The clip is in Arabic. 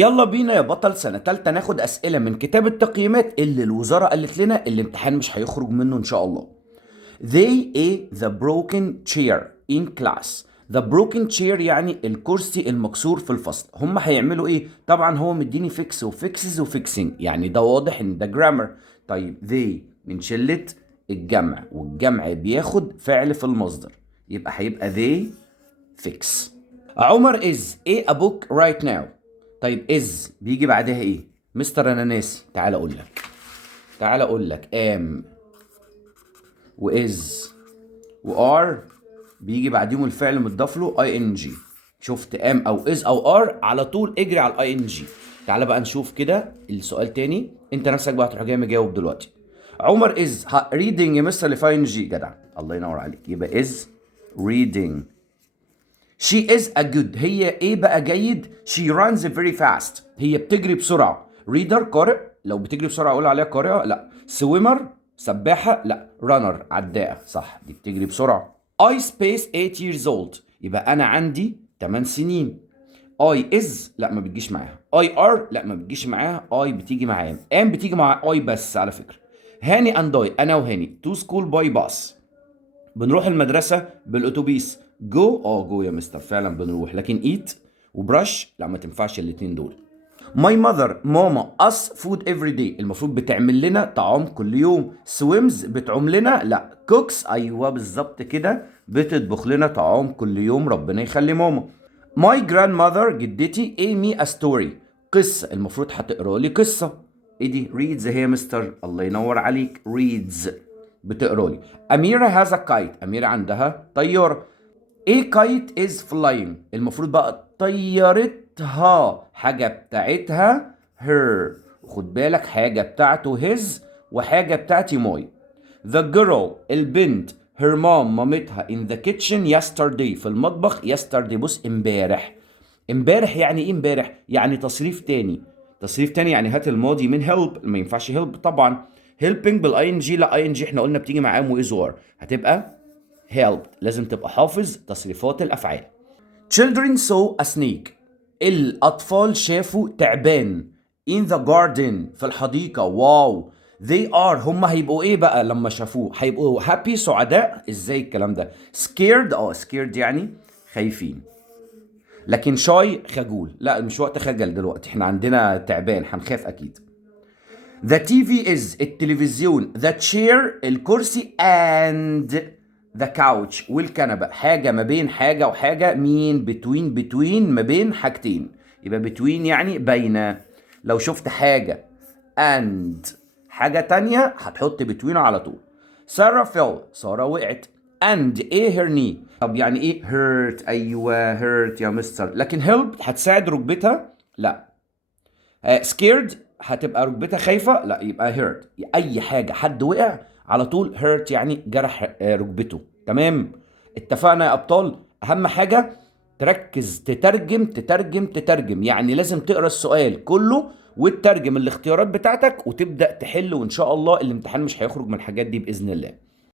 يلا بينا يا بطل سنة تالتة ناخد أسئلة من كتاب التقييمات اللي الوزارة قالت لنا الامتحان مش هيخرج منه إن شاء الله. They ate the broken chair in class. The broken chair يعني الكرسي المكسور في الفصل. هم هيعملوا إيه؟ طبعا هو مديني فيكس وفيكسز وفيكسينج، يعني ده واضح إن ده جرامر. طيب they من شلة الجمع، والجمع بياخد فعل في المصدر، هيبقى they fix. عمر is a book right now. طيب is بيجي بعدها ايه؟ مستر انا ناسي. تعال اقول لك am وis وار بيجي بعديهم الفعل متضاف له ing. شفت am او is او are على طول اجري على الاي ان جي. تعال بقى نشوف كده السؤال تاني، انت نفسك بقى هتروح جاي مجاوب دلوقتي. عمر is reading يا مستر اللي في ing. جدع، الله ينور عليك، يبقى is reading. She is a good. هي ايه بقى جيد؟ She runs very fast. هي بتجري بسرعة. reader قارئ، لو بتجري بسرعة اقول عليها قارئة؟ لا. swimmer سباحة؟ لا. runner عداءة، صح، دي بتجري بسرعة. I space 8 years old. يبقى أنا عندي 8 سنين. I is لا ما بتجيش معاها. I are لا ما بتجيش معاها. I بتيجي معاها. am بتيجي مع I بس على فكرة. هاني and I أنا وهاني to school by bus. بنروح المدرسة بالأتوبيس. جو يا مستر فعلا بنروح، لكن eat وبرش لا ما تنفعش الاتنين دول. My mother ماما us food every day المفروض بتعمل لنا طعام كل يوم. swims بتعوم لنا لا. cooks أيوة بالظبط كده، بتطبخ لنا طعام كل يوم، ربنا يخلي ماما. My grandmother جدتي me a story قصة، المفروض هتقرا لي قصة. ايه دي؟ reads هي مستر، الله ينور عليك، reads بتقرا لي. أميرة has a kite أميرة عندها طيارة. ايه kite is flying المفروض بقى طيارتها، حاجة بتاعتها her، خد بالك حاجة بتاعته his وحاجة بتاعتي my. the girl البنت her mom مامتها in the kitchen yesterday في المطبخ. yesterday بص امبارح. امبارح يعني ايه امبارح؟ يعني تصريف تاني. تصريف تاني يعني هات الماضي من help، ما ينفعش help طبعا. helping بالاي ان جي لا، اي ان جي احنا قلنا بتيجي مع ام واز وار، هتبقى helped. لازم تبقى حافظ تصريفات الافعال. children saw a snake الاطفال شافوا تعبان. in the garden في الحديقة. واو. they are هم هيبقوا ايه بقى لما شافوه؟ هيبقوا happy سعداء. ازاي الكلام ده؟ scared scared يعني خايفين، لكن شاي خجول. لا مش وقت خجل دلوقتي، احنا عندنا تعبان هنخاف اكيد. The TV is التلفزيون. The chair الكرسي and the couch والكنبة. حاجة ما بين حاجة وحاجة، مين؟ between ما بين حاجتين، يبقى between يعني بين. لو شفت حاجة and حاجة تانية هتحط between على طول. سارة fell سارة وقعت and ايه her knee. طب يعني ايه hurt؟ ايوه hurt يا مستر، لكن help هتساعد ركبتها؟ لا. scared هتبقى ركبتها خايفة؟ لا، يبقى hurt. اي حاجة حد وقع على طول hurt يعني جرح ركبته. تمام، اتفقنا يا ابطال. اهم حاجة تركز، تترجم، يعني لازم تقرا السؤال كله وتترجم الاختيارات بتاعتك وتبدأ تحل، وان شاء الله الامتحان مش هيخرج من الحاجات دي بإذن الله.